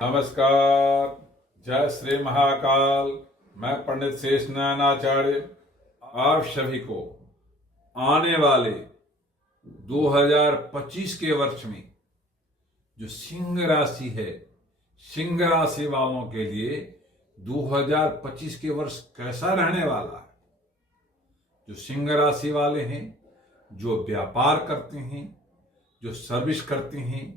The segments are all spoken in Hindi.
नमस्कार। जय श्री महाकाल। मैं पंडित शेष नारायणाचार्य आप सभी को आने वाले 2025 के वर्ष में जो सिंह राशि है, सिंह राशि वालों के लिए 2025 के वर्ष कैसा रहने वाला है। जो सिंह राशि वाले हैं, जो व्यापार करते हैं, जो सर्विस करते हैं,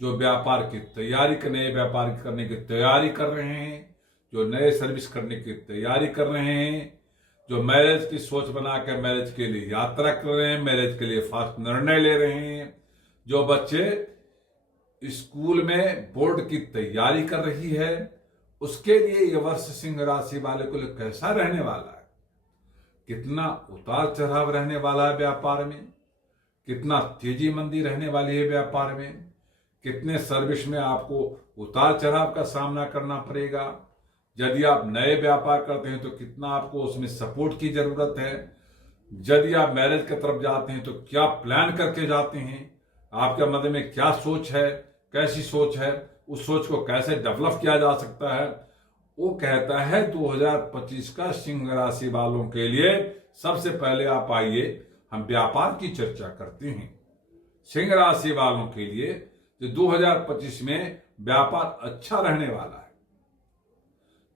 जो व्यापार की तैयारी नए व्यापार करने की तैयारी कर रहे हैं, जो नए सर्विस करने की तैयारी कर रहे हैं, जो मैरिज की सोच बनाकर मैरिज के लिए यात्रा कर रहे हैं, मैरिज के लिए फास्ट निर्णय ले रहे हैं, जो बच्चे स्कूल में बोर्ड की तैयारी कर रही है, उसके लिए यह वर्ष सिंह राशि वाले को कैसा रहने वाला है। कितना उतार चढ़ाव रहने वाला है व्यापार में, कितना तेजी मंदी रहने वाली है व्यापार में, कितने सर्विस में आपको उतार चढ़ाव का सामना करना पड़ेगा। यदि आप नए व्यापार करते हैं तो कितना आपको उसमें सपोर्ट की जरूरत है। यदि आप मैरिज की तरफ जाते हैं तो क्या प्लान करके जाते हैं, आपके मन में क्या सोच है, कैसी सोच है, उस सोच को कैसे डेवलप किया जा सकता है। वो कहता है 2025 का सिंह राशि वालों के लिए सबसे पहले आप आइए हम व्यापार की चर्चा करते हैं। सिंह राशि वालों के लिए जो 2025 में व्यापार अच्छा रहने वाला है।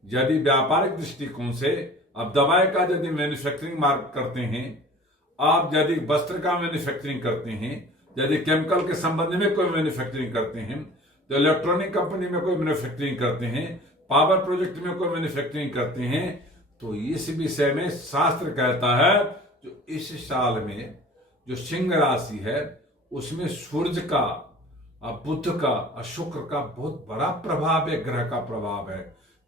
यदि व्यापारिक दृष्टिकोण से अब दवाई का यदि मैन्युफैक्चरिंग मार्क करते हैं, आप यदि वस्त्र का मैन्युफैक्चरिंग करते हैं, यदि केमिकल के संबंध में कोई मैन्युफैक्चरिंग करते हैं, तो इलेक्ट्रॉनिक कंपनी में कोई मैन्युफैक्चरिंग करते हैं, पावर प्रोजेक्ट में कोई मैन्युफैक्चरिंग करते हैं, तो इस विषय में शास्त्र कहता है जो इस साल में जो सिंह राशि है उसमें सूर्य का, बुध का, शुक्र का बहुत बड़ा प्रभाव है, ग्रह का प्रभाव है।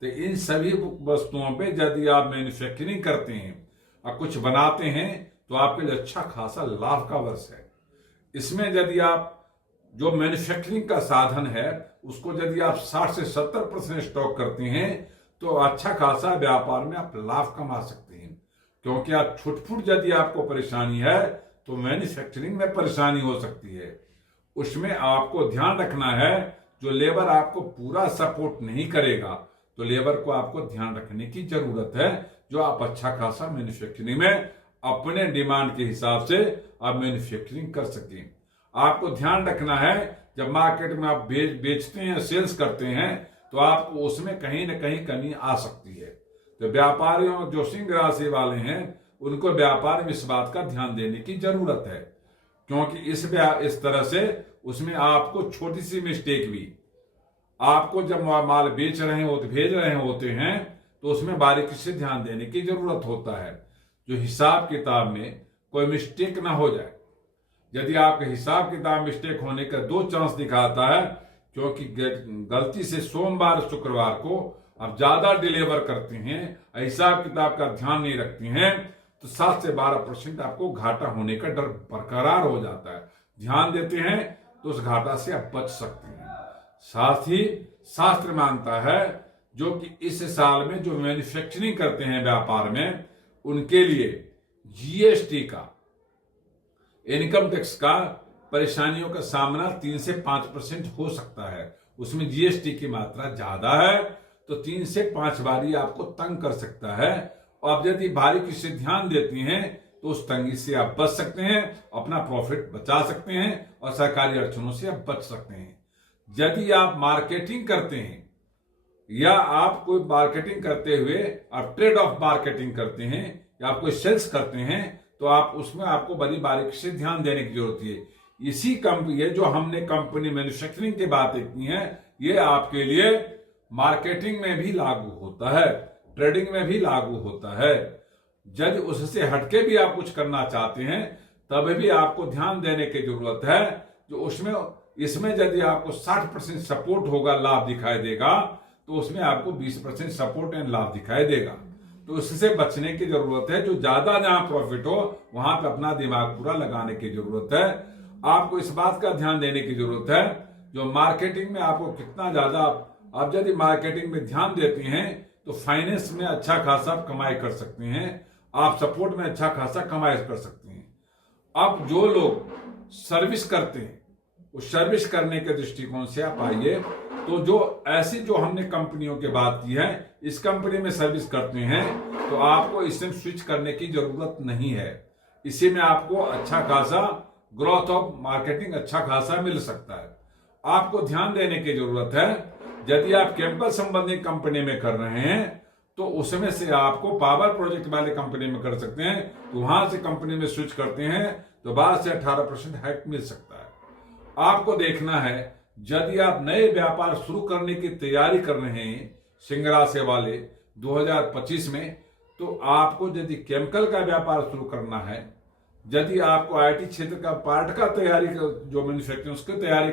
तो इन सभी वस्तुओं पे यदि आप मैन्युफैक्चरिंग करते हैं और कुछ बनाते हैं तो आपके लिए अच्छा खासा लाभ का वर्ष है। इसमें यदि आप जो मैन्युफैक्चरिंग का साधन है उसको यदि आप 60 से 70% स्टॉक करते हैं तो अच्छा खासा व्यापार में आप लाभ कमा सकते हैं। क्योंकि आप छुटपुट यदि आपको परेशानी है तो मैन्युफैक्चरिंग में परेशानी हो सकती है। उसमें आपको ध्यान रखना है, जो लेबर आपको पूरा सपोर्ट नहीं करेगा तो लेबर को आपको ध्यान रखने की जरूरत है, जो आप अच्छा खासा मैन्युफैक्चरिंग में अपने डिमांड के हिसाब से आप मैन्युफैक्चरिंग कर सकें। आपको ध्यान रखना है जब मार्केट में आप बेचते हैं, सेल्स करते हैं, तो आपको उसमें कहीं ना कहीं कमी आ सकती है। तो व्यापारियों जो सिंह राशि वाले हैं उनको व्यापार में इस बात का ध्यान देने की जरूरत है, क्योंकि इस तरह से उसमें आपको छोटी सी मिस्टेक भी, आपको जब माल भेज रहे होते हैं तो उसमें बारीकी से ध्यान देने की जरूरत होता है, जो हिसाब किताब में कोई मिस्टेक ना हो जाए। यदि आपके हिसाब किताब मिस्टेक होने का 2 चांस दिखाता है, क्योंकि गलती से सोमवार शुक्रवार को आप ज्यादा डिलीवर करते हैं, हिसाब किताब का ध्यान नहीं रखते हैं, तो 7 से 12% आपको घाटा होने का डर बरकरार हो जाता है। ध्यान देते हैं तो उस घाटा से आप बच सकते हैं। साथ ही शास्त्र मानता है जो कि इस साल में जो मैन्युफैक्चरिंग करते हैं व्यापार में, उनके लिए जीएसटी का, इनकम टैक्स का परेशानियों का सामना 3 से 5% हो सकता है। उसमें जीएसटी की मात्रा ज्यादा है तो 3 से 5 बारी आपको तंग कर सकता है। और यदि बारीकी से ध्यान देती हैं तो उस तंगी से आप बच सकते हैं, अपना प्रॉफिट बचा सकते हैं और सरकारी अड़चनों से आप बच सकते हैं। यदि आप मार्केटिंग करते हैं या आप कोई मार्केटिंग करते हुए आप ट्रेड ऑफ मार्केटिंग करते हैं या आप कोई सेल्स करते हैं तो आप उसमें आपको बड़ी बारीकी से ध्यान देने की जरूरत है। इसी कंपनी जो हमने कंपनी मैन्युफैक्चरिंग की बातें की हैं, ये आपके लिए मार्केटिंग में भी लागू होता है, ट्रेडिंग में भी लागू होता है। यदि उससे हटके भी आप कुछ करना चाहते हैं तब भी आपको ध्यान देने की जरूरत है, जो इसमें यदि आपको 60% सपोर्ट होगा, लाभ दिखाई देगा, तो उसमें आपको 20% सपोर्ट एंड लाभ दिखाई देगा। तो उससे बचने की जरूरत है। जो ज्यादा जहां प्रॉफिट हो वहां पे अपना दिमाग पूरा लगाने की जरूरत है। आपको इस बात का ध्यान देने की जरूरत है, जो मार्केटिंग में आपको कितना ज्यादा, आप यदि मार्केटिंग में ध्यान देते हैं तो फाइनेंस में अच्छा खासा कमाई कर सकते हैं, आप सपोर्ट में अच्छा खासा कमाई कर सकते हैं। अब जो लोग सर्विस करते हैं उस सर्विस करने के दृष्टिकोण से आप आइए, तो जो ऐसी जो हमने कंपनियों की बात की है, इस कंपनी में सर्विस करते हैं तो आपको इसमें स्विच करने की जरूरत नहीं है। इसी में आपको अच्छा खासा ग्रोथ ऑफ मार्केटिंग अच्छा खासा मिल सकता है। आपको ध्यान देने की जरूरत है, यदि आप कैंपस संबंधी कंपनी में कर रहे हैं तो उसमें से आपको पावर प्रोजेक्ट वाले कंपनी में कर सकते हैं, तो वहां से कंपनी में स्विच करते हैं तो 12 से 18% हाइक मिल सकता है। आपको देखना है, यदि आप नए व्यापार शुरू करने की तैयारी कर रहे हैं सिंह राशि वाले 2025 में, तो आपको यदि केमिकल का व्यापार शुरू करना है, यदि आपको आईटी क्षेत्र का पार्ट का तैयारी जो मैन्युफैक्चरिंग उसकी तैयारी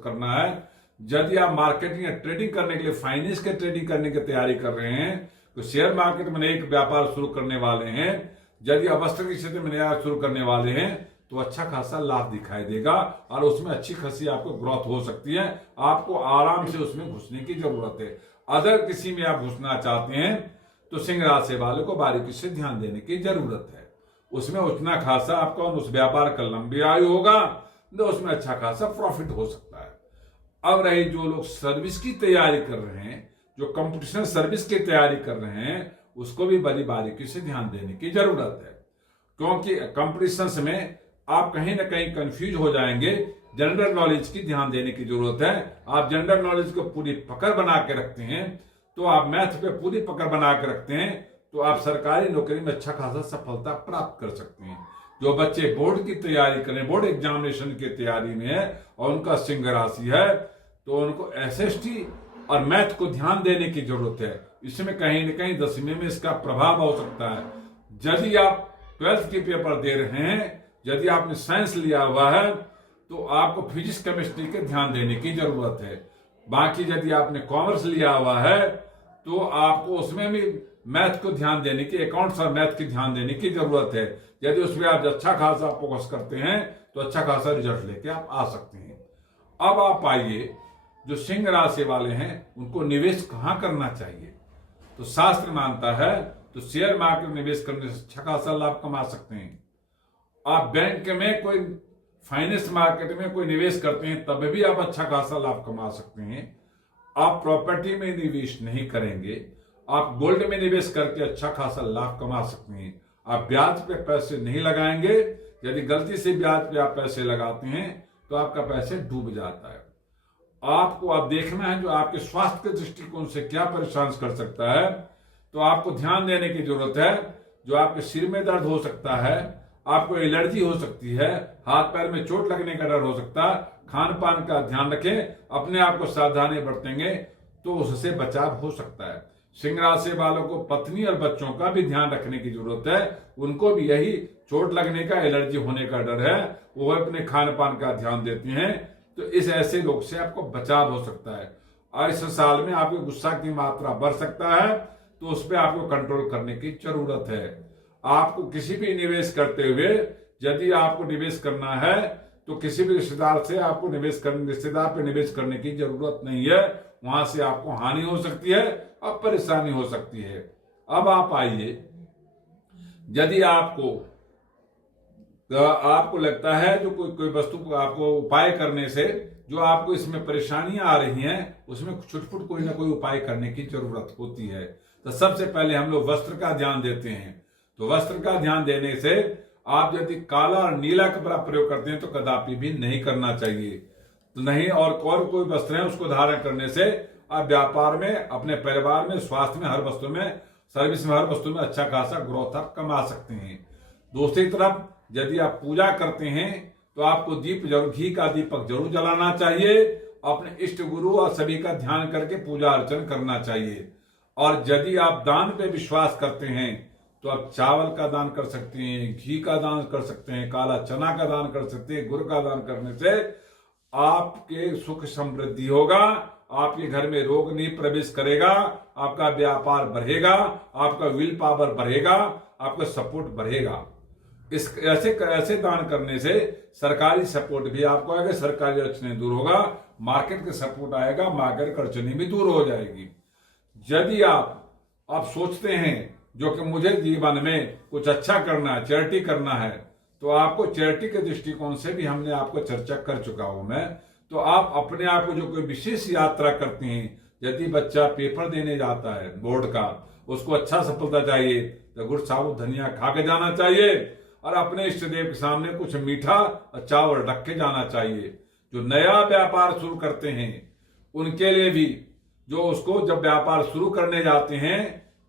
करना है, यदि आप मार्केटिंग या ट्रेडिंग करने के लिए फाइनेंस के ट्रेडिंग करने की तैयारी कर रहे हैं, तो शेयर मार्केट में एक व्यापार शुरू करने वाले हैं, यदि आप वस्त्र के क्षेत्र में नया शुरू करने वाले हैं, तो अच्छा खासा लाभ दिखाई देगा और उसमें अच्छी खासी आपको ग्रोथ हो सकती है। आपको आराम से उसमें घुसने की जरूरत है। अगर किसी में आप घुसना चाहते हैं तो सिंह राशि वाले को बारीकी से ध्यान देने की जरूरत है। उसमें उतना खासा आपका उस व्यापार का लंबी आयु होगा तो उसमें अच्छा खासा प्रॉफिट हो सकता है। अब रही जो लोग सर्विस की तैयारी कर रहे हैं, जो कंपटीशन सर्विस की तैयारी कर रहे हैं, उसको भी बड़ी बारीकी से ध्यान देने की जरूरत है, क्योंकि कंपटीशन में आप कहीं ना कहीं कंफ्यूज हो जाएंगे। जनरल नॉलेज की ध्यान देने की जरूरत है। आप जनरल नॉलेज को पूरी पकड़ बना के रखते हैं, तो आप मैथ पे पूरी पकड़ बना के रखते हैं, तो आप सरकारी नौकरी में अच्छा खासा सफलता प्राप्त कर सकते हैं। जो बच्चे बोर्ड की तैयारी करें, बोर्ड एग्जामिनेशन की तैयारी में है और उनका सिंह राशि है, तो उनको एसएसटी और मैथ को ध्यान देने की जरूरत है। इसमें कहीं न कहीं 10वीं में इसका प्रभाव हो सकता है। यदि आप 12th के पेपर दे रहे हैं, यदि आपने साइंस लिया हुआ है, तो आपको फिजिक्स केमिस्ट्री के ध्यान देने की जरूरत है। बाकी यदि आपने कॉमर्स लिया हुआ है तो आपको उसमें भी मैथ को ध्यान देने की, अकाउंट्स और मैथ की ध्यान देने की जरूरत है। यदि उसमें आप अच्छा खासा फोकस करते हैं तो अच्छा खासा रिजल्ट लेके आप आ सकते हैं। अब आप आइए, जो सिंह राशि वाले हैं उनको निवेश कहाँ करना चाहिए। तो शास्त्र मानता है तो शेयर मार्केट में निवेश करने से अच्छा खासा लाभ कमा सकते हैं। आप बैंक में कोई फाइनेंस मार्केट में कोई निवेश करते हैं तब भी आप अच्छा खासा लाभ कमा सकते हैं। आप प्रॉपर्टी में निवेश नहीं करेंगे, आप गोल्ड में निवेश करके अच्छा खासा लाभ कमा सकते हैं। आप ब्याज पे पैसे नहीं लगाएंगे। यदि गलती से ब्याज पे आप पैसे लगाते हैं तो आपका पैसे डूब जाता है। आपको अब देखना है जो आपके स्वास्थ्य के दृष्टिकोण से क्या परेशान कर सकता है, तो आपको ध्यान देने की जरूरत है। जो आपके सिर में दर्द हो सकता है, आपको एलर्जी हो सकती है, हाथ पैर में चोट लगने का डर हो सकता है, खान पान का ध्यान रखें, अपने आप को सावधानी बरतेंगे तो उससे बचाव हो सकता है। सिंह राशि वालों को पत्नी और बच्चों का भी ध्यान रखने की जरूरत है। उनको भी यही चोट लगने का, एलर्जी होने का डर है, वो अपने खान पान का ध्यान देते हैं, तो इस ऐसे लोग से आपको बचाव हो सकता है। और इस साल में आपके गुस्सा की मात्रा बढ़ सकता है, तो उस पर आपको कंट्रोल करने की जरूरत है। आपको किसी भी निवेश करते हुए यदि आपको निवेश करना है तो किसी भी रिश्तेदार से आपको रिश्तेदार पे निवेश करने की जरूरत नहीं है। वहां से आपको हानि हो सकती है और परेशानी हो सकती है। अब आप आइए, यदि आपको लगता है जो कोई वस्तु को आपको उपाय करने से जो आपको इसमें परेशानियां आ रही हैं, उसमें छुटपुट कोई ना कोई उपाय करने की जरूरत होती है। तो सबसे पहले हम लोग वस्त्र का ध्यान देते हैं। तो वस्त्र का ध्यान देने से आप यदि काला और नीला कपड़ा प्रयोग करते हैं तो कदापि भी नहीं करना चाहिए। तो नहीं, और कोई वस्त्र है उसको धारण करने से आप व्यापार में, अपने परिवार में, स्वास्थ्य में, हर वस्तु में, सर्विस में, हर वस्तु में अच्छा खासा ग्रोथ आप कमा सकते हैं। दूसरी तरफ यदि आप पूजा करते हैं तो आपको घी का दीपक जरूर जलाना चाहिए। अपने इष्ट गुरु और सभी का ध्यान करके पूजा अर्चन करना चाहिए। और यदि आप दान पे विश्वास करते हैं तो आप चावल का दान कर सकते हैं, घी का दान कर सकते हैं, काला चना का दान कर सकते हैं। गुड़ का दान करने से आपके सुख समृद्धि होगा, आपके घर में रोग नहीं प्रवेश करेगा, आपका व्यापार बढ़ेगा, आपका विल पावर बढ़ेगा, आपका सपोर्ट बढ़ेगा। ऐसे दान करने से सरकारी सपोर्ट भी आपको आएगा, सरकारी अड़चनें दूर होगा, मार्केट का सपोर्ट आएगा, मार्केट की अड़चनें भी दूर हो जाएगी। यदि आप सोचते हैं जो कि मुझे जीवन में कुछ अच्छा करना है, चैरिटी करना है, तो आपको चैरिटी के दृष्टिकोण से भी हमने आपको चर्चा कर चुका हूं मैं। तो आप अपने आप को जो कोई विशेष यात्रा करते हैं यदि बच्चा पेपर देने जाता है बोर्ड का, उसको अच्छा सफलता चाहिए तो गुड़ साबुत धनिया खा के जाना चाहिए और अपने इष्ट देव के सामने कुछ मीठा और चावल रख के जाना चाहिए। जो नया व्यापार शुरू करते हैं उनके लिए भी, जो उसको जब व्यापार शुरू करने जाते हैं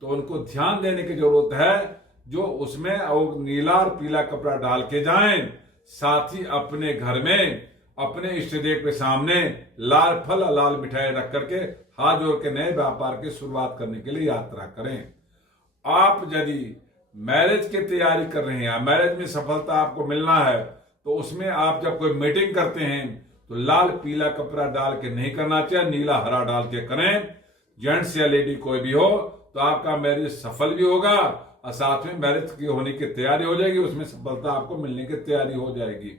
तो उनको ध्यान देने की जरूरत है, जो उसमें वो नीला और पीला कपड़ा डाल के जाएं। साथ ही अपने घर में अपने इष्ट देव के सामने लाल फल और लाल मिठाई रख करके हाथ जोड़ के नए व्यापार की शुरुआत करने के लिए यात्रा करें। आप यदि मैरिज की तैयारी कर रहे हैं, मैरिज में सफलता आपको मिलना है, तो उसमें आप जब कोई मीटिंग करते हैं तो लाल पीला कपड़ा डाल के नहीं करना चाहिए, नीला हरा डाल के करें। जेंट्स या लेडी कोई भी हो तो आपका मैरिज सफल भी होगा और साथ में मैरिज की होने की तैयारी हो जाएगी, उसमें सफलता आपको मिलने की तैयारी हो जाएगी।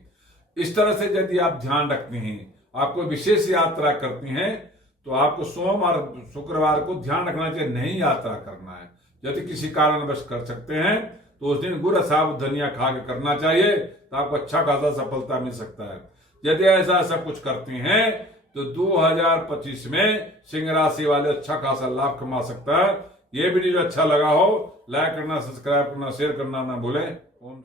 इस तरह से यदि आप ध्यान रखते हैं, आपको विशेष यात्रा करते हैं, तो आपको सोम और शुक्रवार को ध्यान रखना चाहिए, नहीं यात्रा करना है। यदि किसी कारणवश कर सकते हैं तो उस दिन गुड़ साबुत धनिया खा के करना चाहिए, तो आपको अच्छा खासा सफलता मिल सकता है। यदि ऐसा सब कुछ करते हैं तो 2025 में सिंह राशि वाले अच्छा खासा लाभ कमा सकता है। ये वीडियो अच्छा लगा हो लाइक करना, सब्सक्राइब करना, शेयर करना ना भूलें। ओम